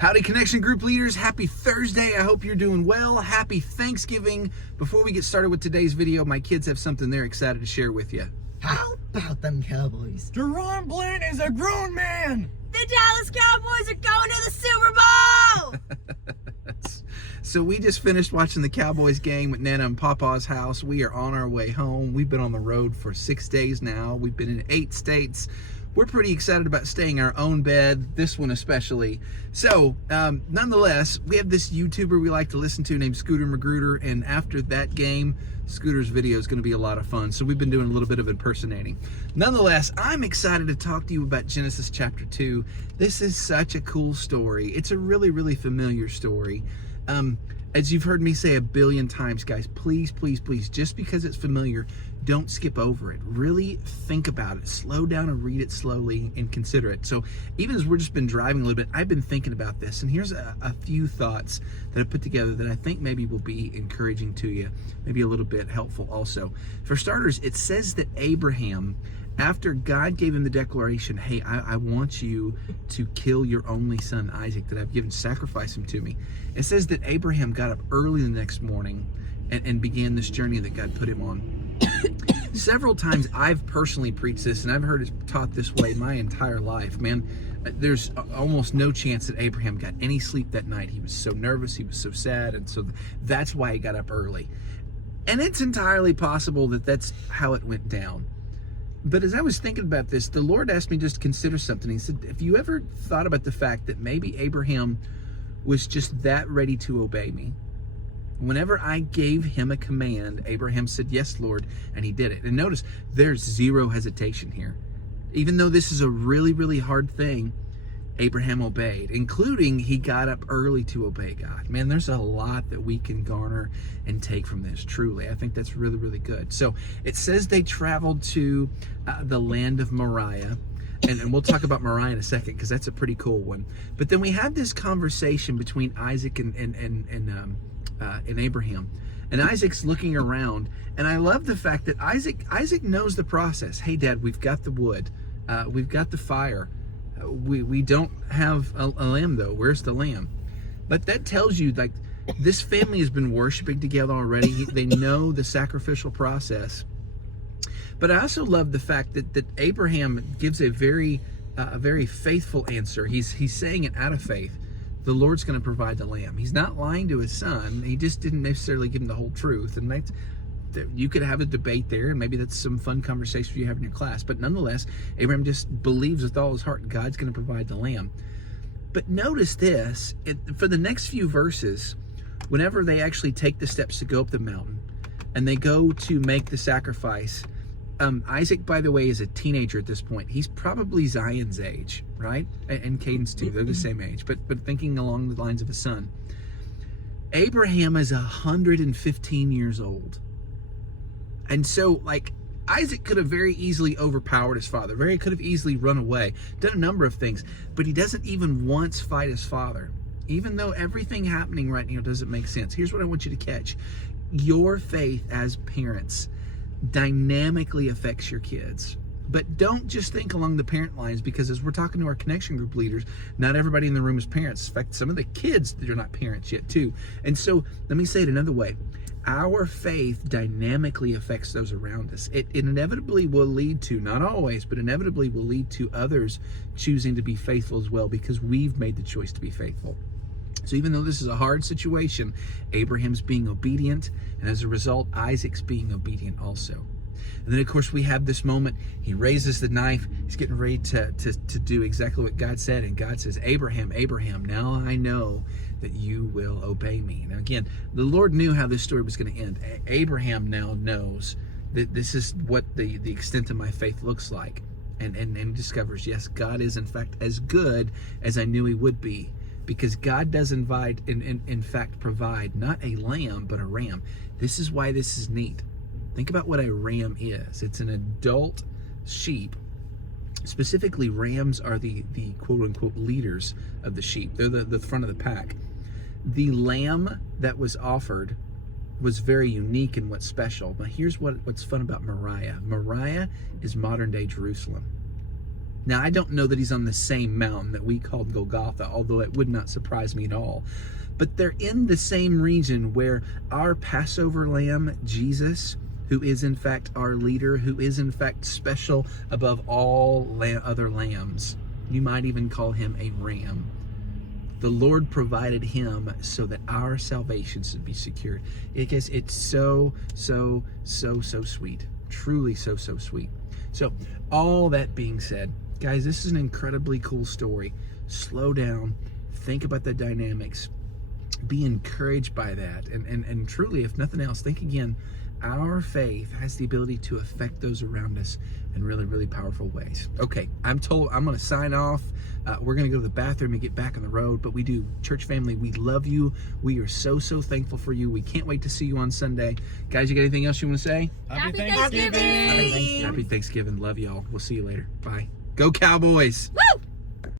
Howdy, Connection Group leaders. Happy Thursday. I hope you're doing well. Happy Thanksgiving. Before we get started with today's video, my kids have something they're excited to share with you. How about them Cowboys? Deron Bland is a grown man. The Dallas Cowboys are going to the Super Bowl! So we just finished watching the Cowboys game at Nana and Papa's house. We are on our way home. We've been on the road for 6 days now. We've been in 8 states. We're pretty excited about staying in our own bed, this one especially. So, nonetheless, we have this YouTuber we like to listen to named Scooter Magruder, and after that game, Scooter's video is going to be a lot of fun. So we've been doing a little bit of impersonating. Nonetheless, I'm excited to talk to you about Genesis chapter 2. This is such a cool story. It's a really, really familiar story. As you've heard me say a billion times, guys, please, please, please, just because it's familiar, don't skip over it. Really think about it. Slow down and read it slowly and consider it. So even as we've just been driving a little bit, I've been thinking about this, and here's a few thoughts that I've put together that I think maybe will be encouraging to you, maybe a little bit helpful also. For starters, it says that Abraham, after God gave him the declaration, hey, I want you to kill your only son, Isaac, that I've given, sacrifice him to me. It says that Abraham got up early the next morning and began this journey that God put him on. Several times I've personally preached this, and I've heard it taught this way my entire life. Man, there's almost no chance that Abraham got any sleep that night. He was so nervous, he was so sad, and so that's why he got up early. And it's entirely possible that that's how it went down. But as I was thinking about this, the Lord asked me just to consider something. He said, have you ever thought about the fact that maybe Abraham was just that ready to obey me? Whenever I gave him a command, Abraham said, yes, Lord, and he did it. And notice, there's zero hesitation here. Even though this is a really, really hard thing, Abraham obeyed, including he got up early to obey God. Man, there's a lot that we can garner and take from this, truly. I think that's really, really good. So it says they traveled to the land of Moriah. And we'll talk about Moriah in a second, because that's a pretty cool one. But then we had this conversation between Isaac and Abraham. And Isaac's looking around, and I love the fact that Isaac knows the process. Hey, Dad, we've got the wood. We've got the fire. We don't have a lamb, though. Where's the lamb? But that tells you, like, this family has been worshiping together already. They know the sacrificial process. But I also love the fact that Abraham gives a very faithful answer. He's saying it out of faith. The Lord's going to provide the lamb. He's not lying to his son. He just didn't necessarily give him the whole truth. And you could have a debate there, and maybe that's some fun conversation you have in your class. But nonetheless, Abraham just believes with all his heart God's going to provide the lamb. But notice this, for the next few verses, whenever they actually take the steps to go up the mountain and they go to make the sacrifice, Isaac, by the way, is a teenager at this point. He's probably Zion's age, right? And Caden's too. They're the same age, but thinking along the lines of a son. Abraham is 115 years old. And so, like, Isaac could have very easily overpowered his father. Could have easily run away, done a number of things, but he doesn't even once fight his father. Even though everything happening right now doesn't make sense. Here's what I want you to catch. Your faith as parents dynamically affects your kids. But don't just think along the parent lines, because as we're talking to our Connection Group leaders, not everybody in the room is parents. In fact, some of the kids that are not parents yet too. And so let me say it another way. Our faith dynamically affects those around us. It inevitably will lead to, not always, but inevitably will lead to others choosing to be faithful as well, because we've made the choice to be faithful. So even though this is a hard situation, Abraham's being obedient, and as a result, Isaac's being obedient also. And then, of course, we have this moment. He raises the knife. He's getting ready to do exactly what God said. And God says, Abraham, Abraham, now I know that you will obey me. Now, again, the Lord knew how this story was going to end. Abraham now knows that this is what the extent of my faith looks like. And discovers, yes, God is, in fact, as good as I knew he would be. Because God does in fact provide not a lamb, but a ram. This is why this is neat. Think about what a ram is. It's an adult sheep. Specifically, rams are the quote-unquote leaders of the sheep. They're the front of the pack. The lamb that was offered was very unique and what's special. But here's what's fun about Moriah. Moriah is modern-day Jerusalem. Now, I don't know that he's on the same mountain that we called Golgotha, although it would not surprise me at all. But they're in the same region where our Passover lamb, Jesus, who is in fact our leader, who is in fact special above all other lambs. You might even call him a ram. The Lord provided him so that our salvation should be secured. It's so sweet. Truly so sweet. So all that being said, guys, this is an incredibly cool story. Slow down. Think about the dynamics. Be encouraged by that. And truly, if nothing else, think again. Our faith has the ability to affect those around us in really powerful ways. Okay, I'm told I'm going to sign off. We're going to go to the bathroom and get back on the road, but we do. Church family, we love you. We are so thankful for you. We can't wait to see you on Sunday. Guys, you got anything else you want to say? Happy Thanksgiving! Happy Thanksgiving. Love y'all. We'll see you later. Bye. Go Cowboys! Woo!